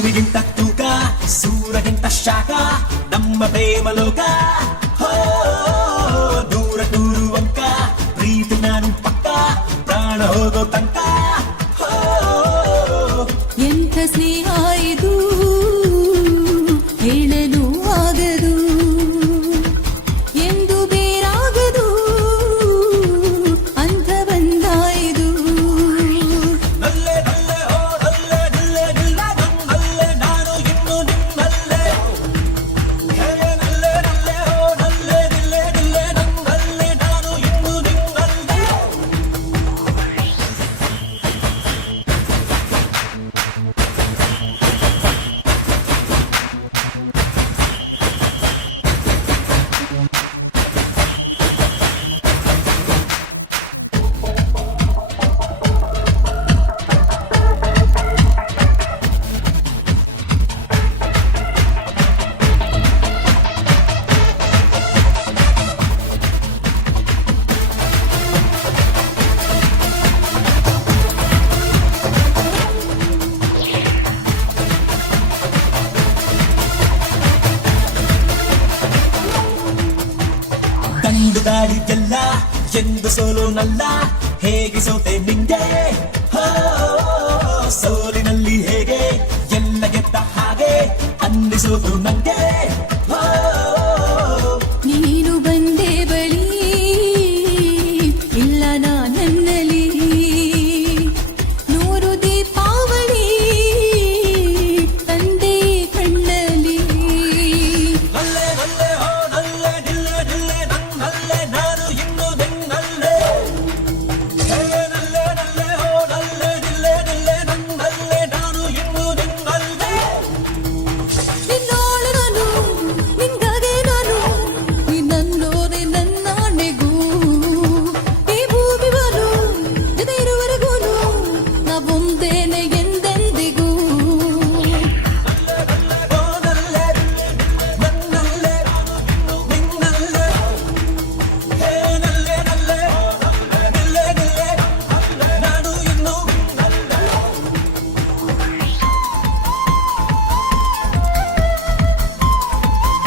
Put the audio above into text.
ಭೂಮಿಗಿಂತ ತೂಕ ಸೂರಗಿಂತ ಶಾಖ ನಮ್ಮ ಪ್ರೇಮ ಲೋಕ ಹೋ ದೂರ ದೂರುವಂಕ ಪ್ರೀತಿ ನಾನು ಪಕ್ಕ ಪ್ರಾಣ ಹೋಗೋ ತನಕ ಹೋ ಎಂಥ ಸ್ನೇಹ ಇದು ಹೇಳಲು ಆಗದು ಎಂದು ಬೇರಾಗದು ಅಂಥ ಬಂದ ಇದು ನಲ್ಲೆ ನಲ್ಲೆ ಓ ನಲ್ಲೆ ನಿಲ್ಲೆ ನಿಲ್ಲ ನನ್ನಲ್ಲೆ ನಾನು ಇನ್ನು ನಿನ್ನಲ್ಲೆ ಹೇ ನಲ್ಲೆ ನಲ್ಲೆ ಓ ನಲ್ಲೆ ನಿಲ್ಲೆ ನಿಲ್ಲೆ ನನ್ನಲ್ಲೆ ನಾನು ಇನ್ನು ನಿನ್ನಲ್ಲೆ ಕಂಡು ದಾಳಿಗೆಲ್ಲ ಎಂದು ಸೋಲೋನಲ್ಲ ಹೇಗೆ ಸೋತೆ ನಿಂಗೆ ಹೋ ಸೋಲಿನಲ್ಲಿ ಹೇಗೆ ಎಲ್ಲ ಗೆದ್ದ ಹಾಗೆ ಅನ್ನಿಸೋದು ನಂಗೆ